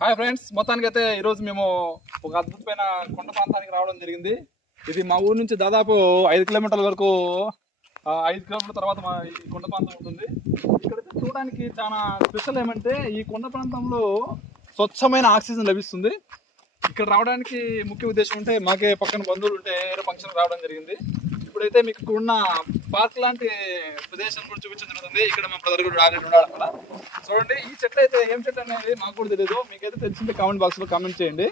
Hi friends, మొత్తానికైతే ఈరోజు మేము ఒక అద్భుతమైన కొండ ప్రాంతానికి రావడం జరిగింది. ఇది మా ఊరు నుంచి దాదాపు 5 కిలోమీటర్ల వరకు 5 కిలోమీటర్ల తర్వాత మా ఈ కొండ ప్రాంతం ఉంటుంది. ఇక్కడైతే చూడడానికి చాలా స్పెషల్ ఏమంటే ఈ కొండ ప్రాంతంలో స్వచ్ఛమైన ఆక్సిజన్ లభిస్తుంది. ఇక్కడ రావడానికి ముఖ్య ఉద్దేశం ఉంటే మాకే పక్కన బంధువులు ఉంటే వేరే ఫంక్షన్ రావడం జరిగింది. ఇప్పుడైతే మీకు ఇక్కడ ఉన్న పార్క్ లాంటి ప్రదేశం కూడా చూపించడం జరుగుతుంది. ఇక్కడ మా బ్రదర్ కూడా ఆల్రెడీ ఉన్నాడు అక్కడ. చూడండి, ఈ చెట్లు అయితే ఏం చెట్లు అనేది మాకు కూడా తెలియదు. మీకైతే తెలిసిందే కామెంట్ బాక్స్ లో కామెంట్ చేయండి.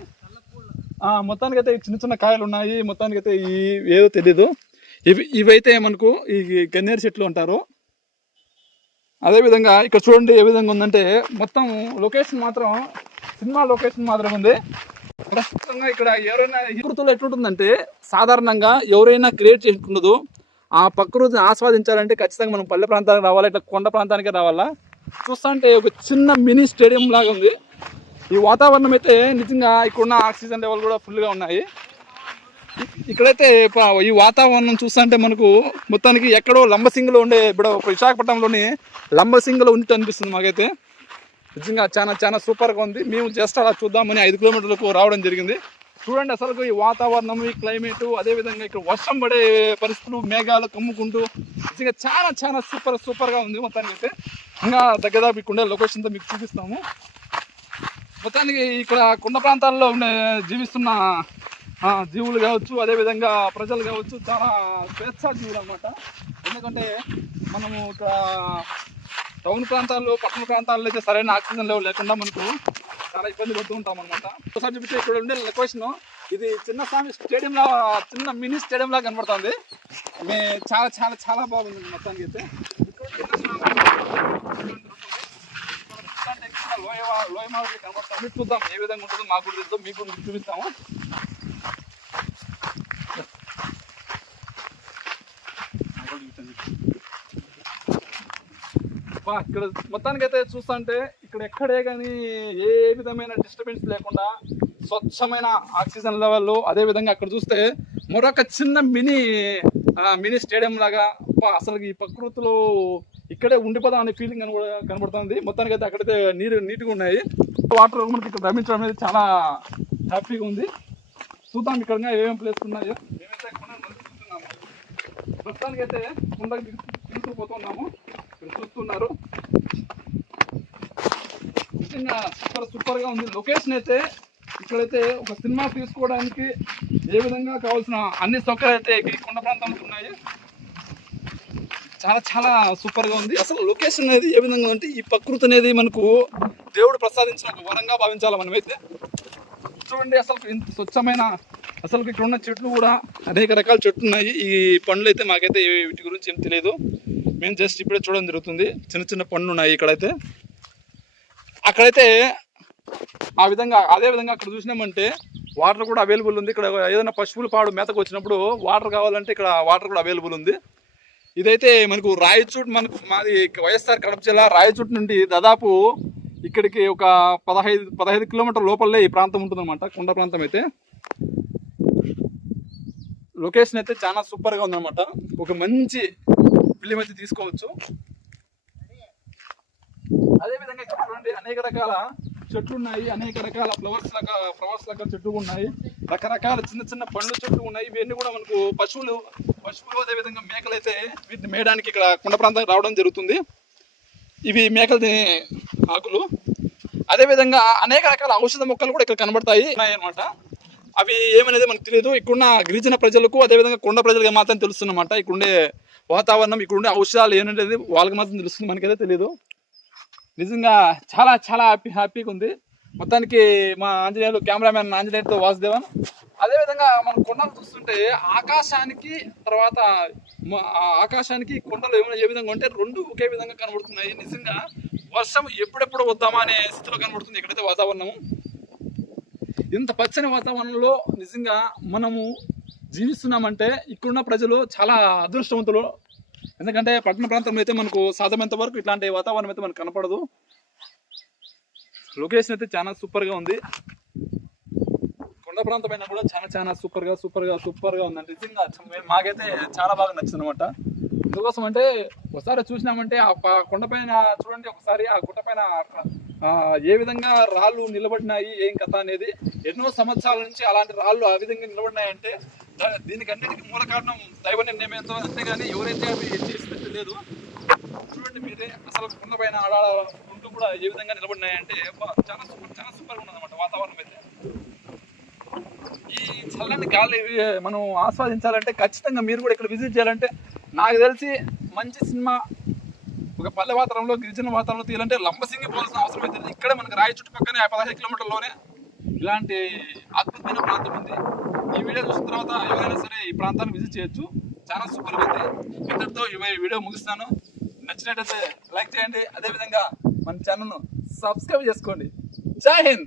మొత్తానికి అయితే చిన్న చిన్న కాయలు ఉన్నాయి. మొత్తానికి అయితే ఏదో తెలీదు. ఇవైతే మనకు ఈ గన్నేరు చెట్లు అంటారు. అదేవిధంగా ఇక్కడ చూడండి ఏ విధంగా ఉందంటే మొత్తం లొకేషన్ మాత్రం సినిమా లొకేషన్ మాత్రం ఉంది. ప్రస్తుతంగా ఇక్కడ ఎవరైనా ప్రకృతిలో ఎట్లుంటుందంటే సాధారణంగా ఎవరైనా క్రియేట్ చేసుకుండదు. ఆ ప్రకృతిని ఆస్వాదించాలంటే ఖచ్చితంగా మనం పల్లె ప్రాంతానికి రావాలా, ఇట్లా కొండ ప్రాంతానికే రావాలా. చూస్తుంటే ఒక చిన్న మినీ స్టేడియం లాగా ఉంది. ఈ వాతావరణం అయితే నిజంగా ఇక్కడున్న ఆక్సిజన్ లెవెల్ కూడా ఫుల్గా ఉన్నాయి. ఇక్కడైతే ఈ వాతావరణం చూస్తుంటే మనకు మొత్తానికి ఎక్కడో లంబసింగిలో ఉండే ఇప్పుడు విశాఖపట్నంలోని లంబసింగిలో ఉన్నట్టు అనిపిస్తుంది మాకైతే. నిజంగా చాలా చాలా సూపర్గా ఉంది. మేము జస్ట్ అలా చూద్దామని 5 కిలోమీటర్లకు రావడం జరిగింది. చూడండి అసలు ఈ వాతావరణం, ఈ క్లైమేట్, అదేవిధంగా ఇక్కడ వర్షం పడే పరిస్థితులు, మేఘాలు కమ్ముకుంటూ నిజంగా చాలా చాలా సూపర్గా ఉంది. మొత్తానికి అయితే ఇంకా దగ్గర మీకు ఉండే లొకేషన్తో మీకు చూపిస్తాము. మొత్తానికి ఇక్కడ కొండ ప్రాంతాల్లో ఉండే జీవిస్తున్న జీవులు కావచ్చు, అదేవిధంగా ప్రజలు కావచ్చు, చాలా స్వేచ్ఛా జీవులు అన్నమాట. ఎందుకంటే మనము ఇక్కడ టౌన్ ప్రాంతాల్లో, పట్టణ ప్రాంతాల్లో అయితే సరైన ఆక్సిజన్ లెవెల్ లేకుండా మనకు చాలా ఇబ్బంది పడుతూ ఉంటాం అనమాట. ఒకసారి చూపిస్తే ఇక్కడ ఉండే లొకేషన్ ఇది చిన్నస్వామి స్టేడియం లా, చిన్న మినీ స్టేడియం లా కనబడుతుంది. చాలా చాలా చాలా బాగుంది మొత్తానికి అయితే. లోయ మాదిరి కనబడుతుంది. చూద్దాం ఏ విధంగా ఉంటుందో. మాకు కూడా తెలుసు, మీకు కూడా చూపిస్తాము. ఇక్కడ మొత్తానికి అయితే చూస్తుంటే ఇక్కడ ఎక్కడే కానీ ఏ విధమైన డిస్టర్బెన్స్ లేకుండా స్వచ్ఛమైన ఆక్సిజన్ లెవెల్, అదేవిధంగా అక్కడ చూస్తే మరొక చిన్న మినీ స్టేడియం లాగా అసలు ఈ ప్రకృతిలో ఇక్కడే ఉండిపోదాం అనే ఫీలింగ్ అని కూడా కనబడుతుంది. మొత్తానికి అయితే అక్కడైతే నీట్గా ఉన్నాయి. వాటర్ మనకి ఇక్కడ రమించడం అనేది చాలా హ్యాపీగా ఉంది. చూద్దాం ఇక్కడ ఏమేమి ప్లేస్ ఉన్నాయో. మేమైతే చూస్తున్నాము. ప్రస్తుతానికి అయితే కుండకి తీసుకుపోతున్నాము. ఇక్కడ చూస్తున్నారు. నిజంగా సూపర్గా ఉంది లొకేషన్ అయితే. ఇక్కడైతే ఒక సినిమా తీసుకోవడానికి ఏ విధంగా కావాల్సిన అన్ని సౌకర్యాలు అయితే ఈ కొండ ప్రాంతంలో ఉన్నాయి. చాలా చాలా సూపర్గా ఉంది. అసలు లొకేషన్ అనేది ఏ విధంగా అంటే ఈ ప్రకృతి అనేది మనకు దేవుడు ప్రసాదించిన ఒక వరంగా భావించాలి మనమైతే. చూడండి అసలు ఇంత స్వచ్ఛమైన, అసలు ఇక్కడ ఉన్న చెట్లు కూడా అనేక రకాల చెట్లు ఉన్నాయి. ఈ పండ్లు అయితే మాకైతే వీటి గురించి ఏం తెలియదు. మేము జస్ట్ ఇప్పుడే చూడడం జరుగుతుంది. చిన్న చిన్న పండ్లు ఉన్నాయి ఇక్కడైతే. అక్కడైతే అదేవిధంగా అక్కడ చూసినామంటే వాటర్ కూడా అవైలబుల్ ఉంది. ఇక్కడ ఏదైనా పశువులు పాడు మేతకు వచ్చినప్పుడు వాటర్ కావాలంటే ఇక్కడ వాటర్ కూడా అవైలబుల్ ఉంది. ఇదైతే మనకు రాయచూట్, మాది వైఎస్ఆర్ కడప జిల్లా రాయచూట్ నుండి దాదాపు ఇక్కడికి ఒక 15 కిలోమీటర్ల లోపలే ఈ ప్రాంతం ఉంటుందన్నమాట. కొండ ప్రాంతం అయితే లొకేషన్ అయితే చాలా సూపర్గా ఉందన్నమాట. ఒక మంచి ఫిలిం అయితే తీసుకోవచ్చు. అదేవిధంగా ఇక్కడ చూడండి అనేక రకాల చెట్లు ఉన్నాయి. అనేక రకాల ఫ్లవర్స్ లాగా చెట్లు ఉన్నాయి. రకరకాల చిన్న చిన్న పండ్ల చెట్లు ఉన్నాయి. ఇవన్నీ కూడా మనకు పశువులు అదేవిధంగా మేకలు అయితే వీటిని మేయడానికి ఇక్కడ కొండ ప్రాంతానికి రావడం జరుగుతుంది. ఇవి మేకల ఆకులు. అదేవిధంగా అనేక రకాల ఔషధ మొక్కలు కూడా ఇక్కడ కనబడతాయి అనమాట. అవి ఏమనేది మనకు తెలియదు. ఇక్కడున్న గిరిజన ప్రజలకు, అదేవిధంగా కొండ ప్రజలకు మాత్రం తెలుస్తుందన్నమాట. ఇక్కడుండే వాతావరణం, ఇక్కడుండే ఔషధాలు ఏంటనేది వాళ్ళకి మాత్రం తెలుస్తుంది, మనకైతే తెలియదు. నిజంగా చాలా చాలా హ్యాపీగా ఉంది. మొత్తానికి మా ఆంజనేయులు, కెమెరామ్యాన్ ఆంజనేయులతో వాసుదేవన్. అదేవిధంగా మనం కొండలు చూస్తుంటే ఆకాశానికి కొండలు ఏ విధంగా ఉంటే రెండు ఒకే విధంగా కనబడుతున్నాయి. నిజంగా వర్షం ఎప్పుడెప్పుడు వద్దామా అనే స్థితిలో కనబడుతుంది ఇక్కడైతే వాతావరణము. ఇంత పచ్చని వాతావరణంలో నిజంగా మనము జీవిస్తున్నామంటే ఇక్కడున్న ప్రజలు చాలా అదృష్టవంతులు. ఎందుకంటే పట్టణ ప్రాంతంలో అయితే మనకు సాధ్యమైనంత వరకు ఇట్లాంటి వాతావరణం అయితే మనకు కనపడదు. లొకేషన్ అయితే చాలా సూపర్గా ఉంది. కొండ ప్రాంతం అయినా కూడా చాలా చాలా సూపర్గా ఉందండి. నిజంగా మాకైతే చాలా బాగా నచ్చింది అనమాట. ఎందుకోసం అంటే ఒకసారి చూసినామంటే ఆ కొండపైన చూడండి, ఒకసారి ఆ గుట్టపైన ఏ విధంగా రాళ్ళు నిలబడినాయి ఏం కథ అనేది, ఎన్నో సంవత్సరాల నుంచి అలాంటి రాళ్ళు ఆ విధంగా నిలబడినాయంటే దీనికన్నిటికీ మూల కారణం దైవ నిర్ణయంతో, అంతేగాని ఎవరైతే అవి చేసినట్టు లేదు. చూడండి మీరే, అసలు కొండ పైన ఉంటూ కూడా ఏ విధంగా నిలబడినాయంటే చాలా సూపర్గా ఉన్నదన్నమాట వాతావరణం అయితే. ఈ చల్లని గాలి మనం ఆస్వాదించాలంటే ఖచ్చితంగా మీరు కూడా ఇక్కడ విజిట్ చేయాలంటే, నాకు తెలిసి మంచి సినిమా ఒక పల్లె వాతావరణంలో గిరిజన వాతావరణంలో తీయాలంటే లంబసింగి పోవాల్సిన అవసరం అయితే ఇక్కడే మనకి రాయి చుట్టుపక్కనే 15 కిలోమీటర్లోనే ఇలాంటి అద్భుతమైన ప్రాంతం ఉంది. ఈ వీడియో చూసిన తర్వాత ఎవరైనా సరే ఈ ప్రాంతాన్ని విజిట్ చేయొచ్చు, చాలా సూపర్గా ఉంది. ఇంతటితో ఈ వీడియో ముగిస్తాను. నచ్చినట్టయితే లైక్ చేయండి, అదేవిధంగా మన ఛానల్ను సబ్స్క్రైబ్ చేసుకోండి. జై హింద్.